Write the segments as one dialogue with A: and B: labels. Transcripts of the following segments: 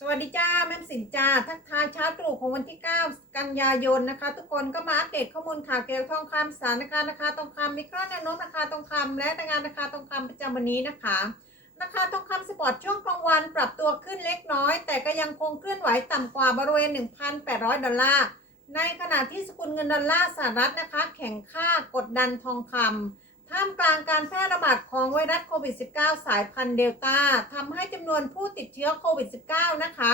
A: สวัสดีจ้าแม่สินจ้าทักทายเช้าตรู่ของวันที่ 9 กันยายนนะคะ ทุกคนก็มาอัปเดตข้อมูลข่าวเกี่ยวกับทองคำสถานการณ์ราคาทองคำมีกรอบแนวโน้มราคาทองคำและรายงานราคาทองคำประจำวันนี้นะคะราคาทองคำสปอร์ตช่วงกลางวันปรับตัวขึ้นเล็กน้อย แต่ก็ยังคงเคลื่อนไหวต่ำกว่าบริเวณ 1,800 ดอลลาร์ในขณะที่สกุลเงินดอลลาร์สหรัฐนะคะ แข่งค่ากดดันทองคำ ท่ามกลางการแพร่ระบาดของไวรัสโควิด -19 สายพันธุ์เดลต้าทำให้จำนวนผู้ติดเชื้อโควิด -19 นะคะ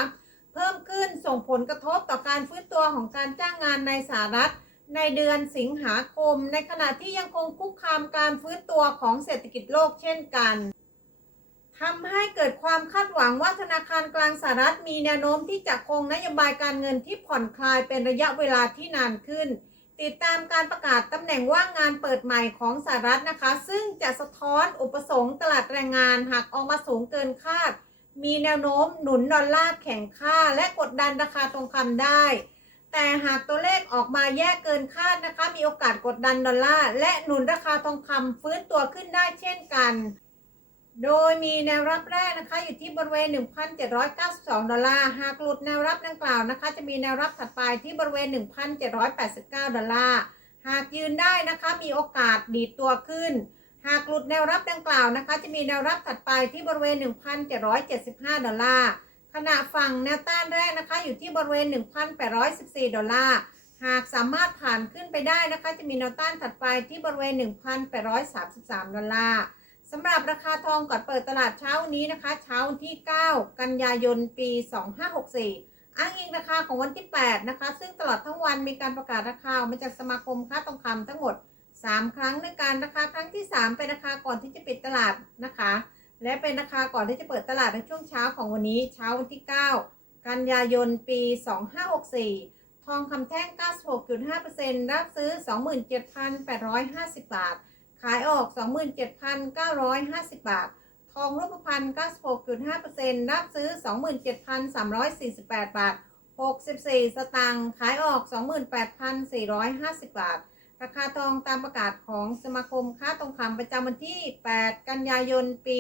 A: เพิ่มขึ้นส่งผลกระทบต่อการฟื้นตัวของการจ้างงานในสหรัฐ ในเดือนสิงหาคม ในขณะที่ยังคงคุกคามการฟื้นตัวของเศรษฐกิจโลกเช่นกันทำให้เกิดความคาดหวังว่าธนาคารกลางสหรัฐมีแนวโน้มที่จะคงนโยบายการเงินที่ผ่อนคลายเป็นระยะเวลาที่นานขึ้น ติดตามการประกาศตำแหน่งว่างงานเปิดใหม่ของสหรัฐนะคะ ซึ่งจะสะท้อนอุปสงค์ตลาดแรงงานหากออกมาสูงเกินคาด มีแนวโน้มหนุนดอลลาร์แข็งค่า และกดดันราคาทองคำได้ แต่หากตัวเลขออกมาแย่เกินคาดนะคะ มีโอกาสกดดันดอลลาร์และหนุนราคาทองคำฟื้นตัวขึ้นได้เช่นกัน โดยมีแนวรับแรกนะคะอยู่ที่บริเวณ 1,792 ดอลลาร์ หากหลุดแนวรับดังกล่าวนะคะ จะมีแนวรับถัดไปที่บริเวณ 1,789 ดอลลาร์ หากยืนได้นะคะมีโอกาสดีดตัวขึ้น หากหลุดแนวรับดังกล่าวนะคะ จะมีแนวรับถัดไปที่บริเวณ 1,775 ดอลลาร์ ขณะฝั่งแนวต้านแรกนะคะอยู่ที่บริเวณ 1,814 ดอลลาร์ หากสามารถผ่านขึ้นไปได้นะคะ จะมีแนวต้านถัดไปที่บริเวณ 1,833 ดอลลาร์ สำหรับราคาทองก่อนเปิดตลาดเช้านี้นะคะ เช้าวันที่ 9 กันยายนปี 2564 อ้างอิงราคาของวันที่ 8 นะคะ ซึ่งตลอดทั้งวันมีการประกาศราคามาจากสมาคมค้าทองคำทั้งหมด 3 ครั้งด้วยกันราคาครั้งที่ 3 เป็นราคาก่อนที่จะปิดตลาดนะคะ และเป็นราคาก่อนที่จะเปิดตลาดในช่วงเช้าของวันนี้เช้าวันที่ 9 กันยายนปี 2564 ทองคำแท่ง 96.5%รับซื้อ 27,850 บาท ขายออก 27,950 บาท ทองรูปพรรณ96.5%รับซื้อ 27,348 บาท 64 สตางค์ขายออก 28,450 บาท ราคาทองตามประกาศของสมาคมค้าทองคำประจำวันที่ 8 กันยายน ปี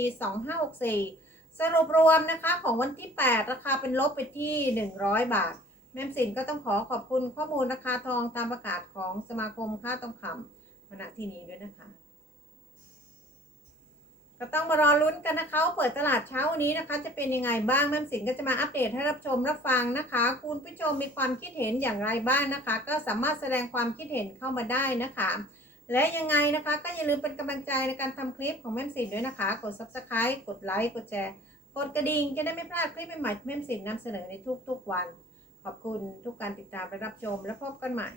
A: 2564 สรุปรวมนะคะของวันที่ 8 ราคาเป็นลบไปที่ 100 บาท แม่มสินก็ต้องขอขอบคุณข้อมูลราคาทองตามประกาศของสมาคมค้าทองคำณที่นี้ด้วยนะคะ ก็ต้องมารอลุ้นกันนะคะเปิดตลาดเช้าวันนี้นะคะ จะเป็นยังไงบ้างแม่สินก็จะมาอัปเดตให้รับชมรับฟังนะคะ คุณผู้ชมมีความคิดเห็นอย่างไรบ้างนะคะ ก็สามารถแสดงความคิดเห็นเข้ามาได้นะคะ และยังไงนะคะ ก็อย่าลืมเป็นกำลังใจในการทำคลิปของแม่สินด้วยนะคะ กด subscribe กดไลค์กดแชร์กดกระดิ่งจะได้ไม่พลาดคลิปใหม่ๆแม่สินนำเสนอในทุกๆวัน ขอบคุณทุกการติดตามและรับชมและพบกันใหม่